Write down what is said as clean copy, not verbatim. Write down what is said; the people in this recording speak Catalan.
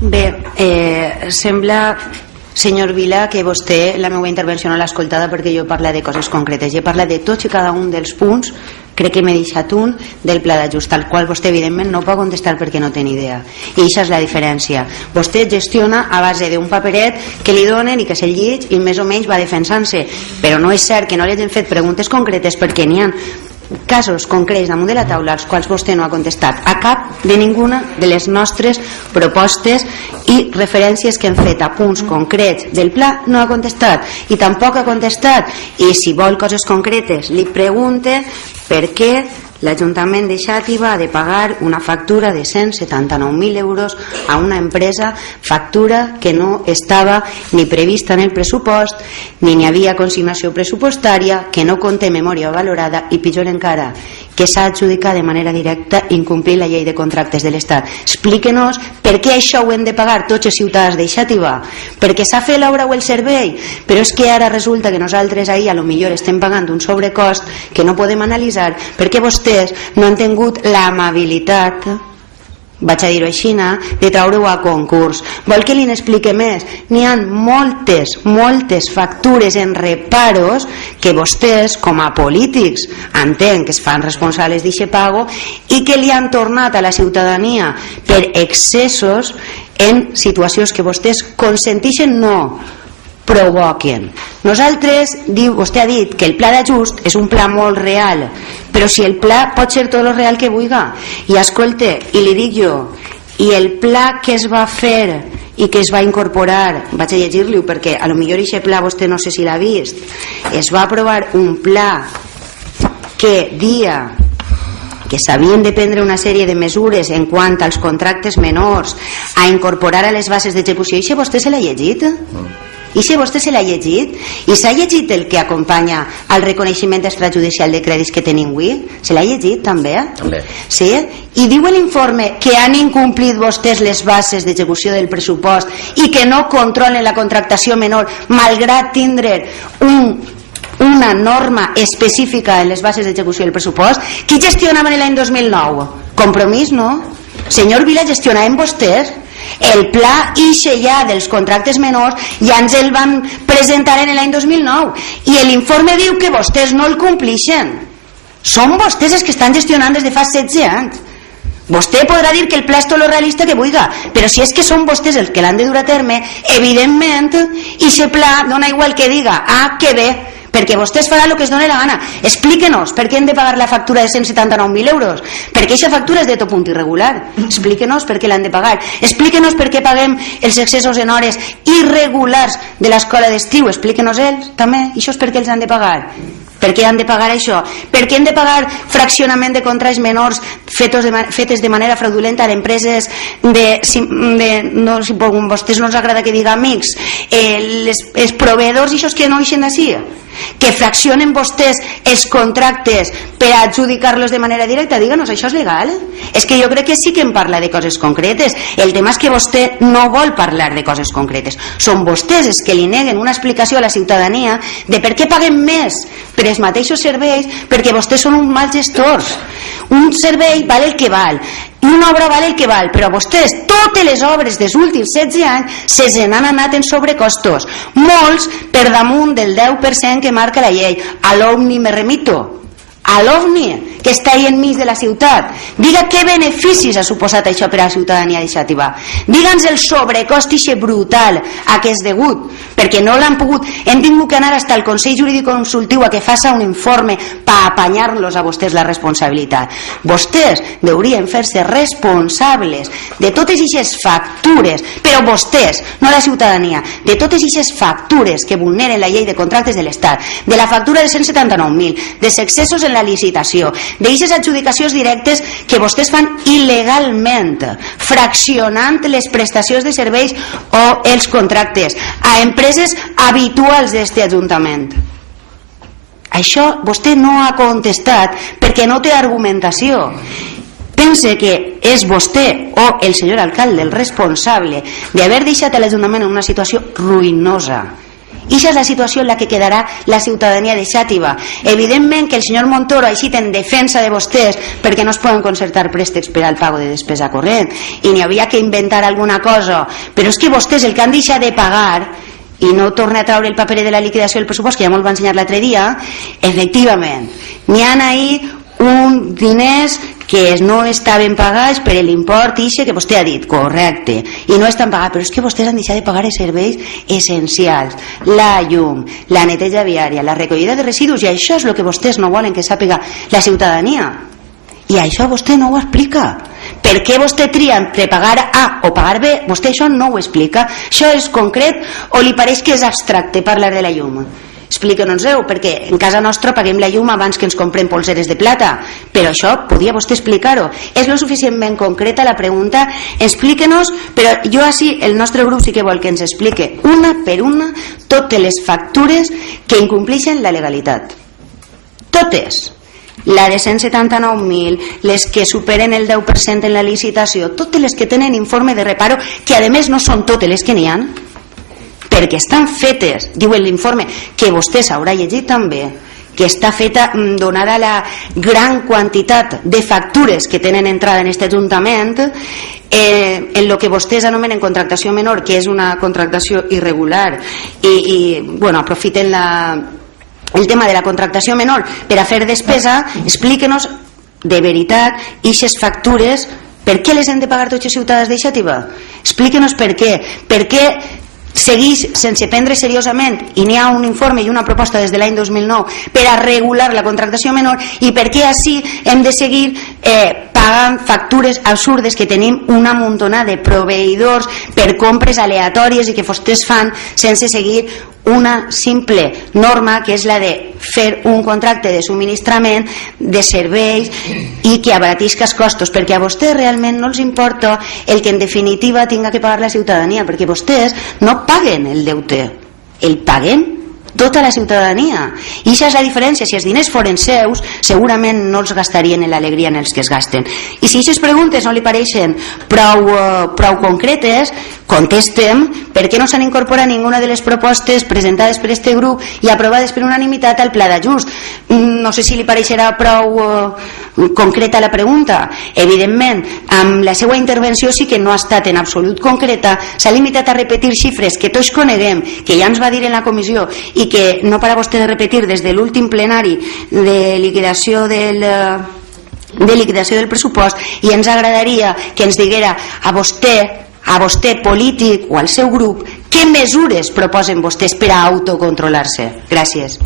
Bé, sembla, senyor Vila, que vostè la meva intervenció no l'ha escoltada perquè jo parla de coses concretes. Jo parla de tots i cada un dels punts, crec que m'he deixat un, del pla d'ajust, al qual vostè evidentment no pot contestar perquè no té ni idea. I això és la diferència. Vostè gestiona a base d'un paperet que li donen i que se'l llig i més o menys va defensant-se. Però no és cert que no li hagin fet preguntes concretes perquè n'hi ha casos concrets damunt de la taula als quals vostè no ha contestat a cap de ninguna de les nostres propostes i referències que hem fet a punts concrets del pla. No ha contestat i tampoc ha contestat, i si vol coses concretes li pregunte per què l'Ajuntament de Xàtiva ha de pagar una factura de 179.000 euros a una empresa, factura que no estava ni prevista en el pressupost, ni n'hi havia consignació pressupostària, que no conté memòria valorada i, pitjor encara, que s'ha adjudicat de manera directa incomplint la llei de contractes de l'Estat. Explíquenos per què això ho hem de pagar tots els ciutadans de Xàtiva, perquè s'ha fet l'obra o el servei, però és que ara resulta que nosaltres ahir a lo millor estem pagant un sobrecost que no podem analitzar perquè vostès no han tingut l'amabilitat, vaig a dir-ho així, de treure-ho a concurs. Vol que li n'explique més? N'hi ha moltes factures en reparos que vostès, com a polítics, entenc que es fan responsables d'aquest pago i que li han tornat a la ciutadania per excessos en situacions que vostès consentixen, no provoquen. Nosaltres, vostè ha dit que el pla d'ajust és un pla molt real, però si el pla pot ser tot el real que vulgui, i escolte, i li dic jo, i el pla que es va fer i que es va incorporar, vaig a llegir-li-ho perquè a lo millor aquest pla vostè no sé si l'ha vist, es va aprovar un pla que dia que s'havien de prendre una sèrie de mesures en quant als contractes menors a incorporar a les bases d'execució. I si vostè se l'ha llegit? I si vostè se l'ha llegit? I s'ha llegit el que acompanya al reconeixement extrajudicial de crèdits que tenim avui? Se l'ha llegit també? També. Sí? I diu l'informe que han incomplit vostès les bases d'execució del pressupost i que no controlen la contractació menor malgrat tindre una norma específica en les bases d'execució del pressupost. Qui gestionava l'any 2009? Compromís, no? Senyor Vila, gestionaven vostès el pla ixe ja dels contractes menors, ja ens el van presentar en l'any 2009 i l'informe diu que vostès no el complixen. Són vostès els que estan gestionant des de fa 16 anys. Vostè podrà dir que el pla és tot lo realista que vulgui, però si és que són vostès els que l'han de dur a terme, evidentment ixe pla dona igual que diga A que B, perquè vostès faran el que es doni la gana. Explíquenos per què hem de pagar la factura de 179.000 euros, perquè aquesta factura és de tot punt irregular. Explíquenos per què l'han de pagar. Explíquenos per què paguem els excessos en hores irregulars de l'escola d'estiu. Explíquenos ells també, i això és per què els han de pagar. Per què han de pagar això? Per què hem de pagar fraccionament de contrats menors fetes de manera fraudulenta a empreses no, si a vostès no els agrada que diga amics, els proveïdors i això que no eixen d'ací, que fraccionen vostès els contractes per adjudicar-los de manera directa? Díganos, això és legal? És que jo crec que sí que em parla de coses concretes. El tema és que vostè no vol parlar de coses concretes. Són vostès els que li neguen una explicació a la ciutadania de per què paguen més per els mateixos serveis, perquè vostès són uns mals gestors. Un servei val el que val i una obra val el que val, però vostès totes les obres dels últims 16 anys se n'han anat en sobrecostos, molts per damunt del 10% que marca la llei. A l'OVNI me remito, a l'OVNI que està ahí enmig de la ciutat. Diga què beneficis ha suposat això per a la ciutadania de Xàtiva. Digue'ns el sobrecost ixe brutal a què és degut, perquè no l'han pogut, hem tingut que anar fins al Consell Jurídic Consultiu a que faça un informe per apanyar-los a vostès la responsabilitat. Vostès deurien fer-se responsables de totes ixes factures, però vostès, no la ciutadania, de totes ixes factures que vulneren la llei de contractes de l'Estat, de la factura de 179.000, dels excessos en la licitació, d'eixes adjudicacions directes que vostès fan il·legalment, fraccionant les prestacions de serveis o els contractes a empreses habituals d'este Ajuntament. Això vostè no ha contestat perquè no té argumentació. Pense que és vostè o el senyor alcalde el responsable d'haver deixat l'Ajuntament en una situació ruïnosa I això és la situació en la que quedarà la ciutadania de Xàtiva. Evidentment que el senyor Montoro ha eixit en defensa de vostès perquè no es poden concertar préstecs per al pago de despesa corrent i n'hi havia que inventar alguna cosa, però és que vostès el que han deixat de pagar, i no torna a treure el paper de la liquidació del pressupost que ja me'l va ensenyar l'altre dia, efectivament n'hi ha ahí un diners que no estaven pagats per l'import ixe que vostè ha dit, correcte, i no estan pagats, però és que vostès han deixat de pagar els serveis essencials, la llum, la neteja viària, la recollida de residus, i això és el que vostès no volen que sàpiga la ciutadania, i això vostè no ho explica. Per què vostè tria entre pagar A o pagar B? Vostè això no ho explica. Això és concret o li pareix que és abstracte parlar de la llum? Explique'ns-ho, perquè en casa nostra paguem la llum abans que ens comprem polseres de plata, però això podia vostè explicar-ho. És lo suficientment concreta la pregunta, explique'ns, però jo així, el nostre grup sí que vol que ens explique una per una totes les factures que incompleixen la legalitat. Totes. La de 179.000, les que superen el 10% en la licitació, totes les que tenen informe de reparo, que a més no són totes les que n'hi ha, perquè estan fetes, diu l'informe, que vostè s'haurà llegit també, que està feta donada la gran quantitat de factures que tenen entrada en aquest Ajuntament, en el que vostès anomenen contractació menor, que és una contractació irregular, i bueno, aprofiten el tema de la contractació menor per a fer despesa. Explique'ns de veritat aquestes factures, per què les hem de pagar tots els ciutadans de Xàtiva? Explique'ns per què segueix sense prendre seriosament, i n'hi ha un informe i una proposta des de l'any 2009 per a regular la contractació menor, i per què així hem de seguir pagant factures absurdes que tenim una muntona de proveïdors per compres aleatòries i que vostès fan sense seguir una simple norma, que és la de fer un contracte de subministrament de serveis i que abaratisca els costos, perquè a vostès realment no els importa el que en definitiva tinga que pagar la ciutadania, perquè vostès no paguen el deute, el paguen tota la ciutadania, i això és la diferència. Si els diners foren seus, segurament no els gastarien en l'alegria en els que es gasten. I si aquestes preguntes no li pareixen prou concretes, contestem per què no s'han incorporat ninguna de les propostes presentades per este grup i aprovades per unanimitat al pla d'ajust. No sé si li pareixerà prou concreta la pregunta. Evidentment, amb la seva intervenció sí que no ha estat en absolut concreta, s'ha limitat a repetir xifres que tots coneguem, que ja ens va dir en la comissió i que no para vostè de repetir des de l'últim plenari de liquidació del pressupost, i ens agradaria que ens diguera a vostè polític o al seu grup què mesures proposen vostès per a autocontrolar-se. Gràcies.